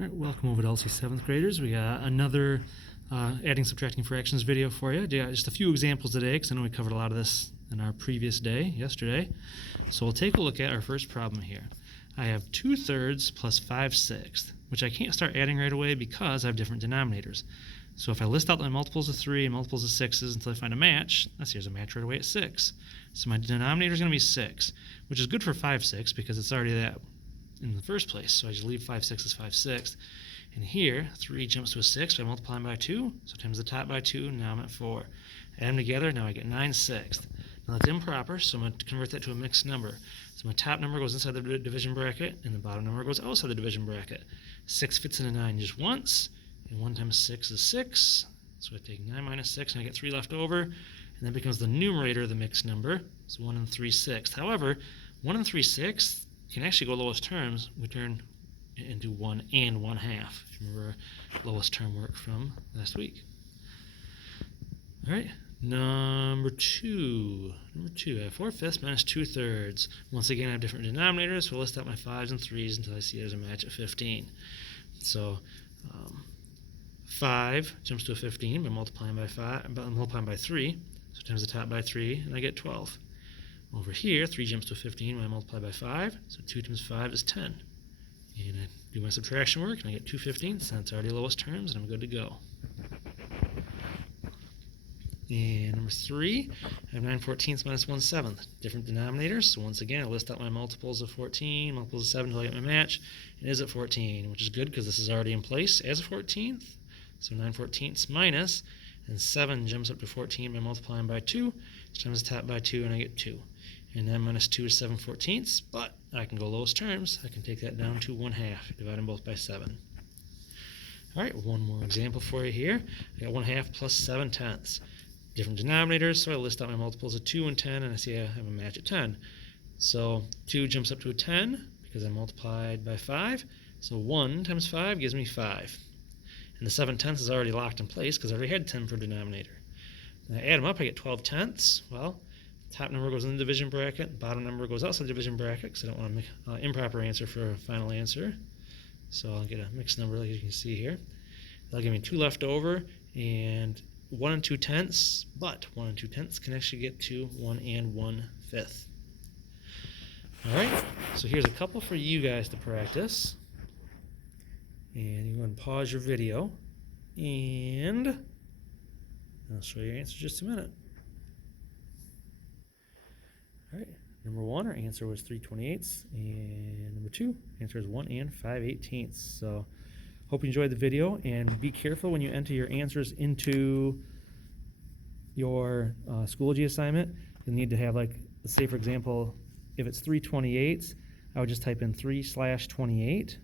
All right, welcome over to LC 7th graders. We got another adding, subtracting fractions video for you. Just a few examples today because I know we covered a lot of this in our previous day, yesterday. So we'll take a look at our first problem here. I have 2/3 plus 5/6, which I can't start adding right away because I have different denominators. So if I list out my multiples of 3 and multiples of 6s until I find a match, here's a match right away at 6. So my denominator is going to be 6, which is good for 5/6 because it's already that in the first place. So I just leave 5/6 as 5/6. And here, 3 jumps to a 6 by multiplying by 2. So times the top by 2, now I'm at 4. Add them together, now I get 9/6. Now that's improper, so I'm going to convert that to a mixed number. So my top number goes inside the division bracket, and the bottom number goes outside the division bracket. 6 fits into 9 just once, and 1 times 6 is 6. So I take 9 minus 6, and I get 3 left over, and that becomes the numerator of the mixed number. So 1 3/6. However, 1 3/6 can actually go lowest terms. We turn it into 1 and 1/2. If you remember our lowest term work from last week. All right, number two, I have 4/5 minus 2/3. Once again, I have different denominators, so I'll list out my 5s and 3s until I see there's a match at 15. So 5 jumps to a 15 by multiplying by 3. So times the top by 3, and I get 12. Over here, 3 jumps to a 15 when I multiply by 5, so 2 times 5 is 10. And I do my subtraction work, and I get 2/15, so that's already lowest terms, and I'm good to go. And number 3, I have 9/14 minus 1/7. Different denominators, so once again, I list out my multiples of 14, multiples of 7 until I get my match. It is at 14, which is good because this is already in place as a 14th. So 9/14 minus, and 7 jumps up to 14 by multiplying by 2, times the top by 2, and I get 2. And 9 minus 2 is 7/14, but I can go lowest terms. I can take that down to 1/2, divide them both by 7. All right, one more example for you here. I got 1/2 plus 7/10. Different denominators, so I list out my multiples of 2 and 10, and I see I have a match at 10. So 2 jumps up to a 10 because I multiplied by 5. So 1 times 5 gives me 5. And the 7/10 is already locked in place because I already had 10 per denominator. And I add them up, I get 12/10. Well, top number goes in the division bracket, bottom number goes outside the division bracket because I don't want to make an improper answer for a final answer. So I'll get a mixed number like you can see here. That'll give me 2 left over and 1 2/10, but 1 2/10 can actually get to 1 1/5. All right, so here's a couple for you guys to practice. And you go and pause your video, and I'll show you your answer in just a minute. All right, number 1, our answer was 3/28, and number 2, answer is 1 5/18. So hope you enjoyed the video, and be careful when you enter your answers into your Schoology assignment. You'll need to have, like, let's say for example, if it's 3/28, I would just type in 3/28.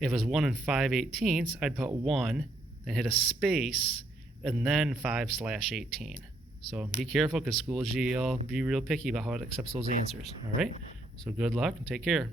If it was 1 5/18, I'd put 1, then hit a space, and then 5/18. So be careful because Schoology will be real picky about how it accepts those answers. All right? So good luck and take care.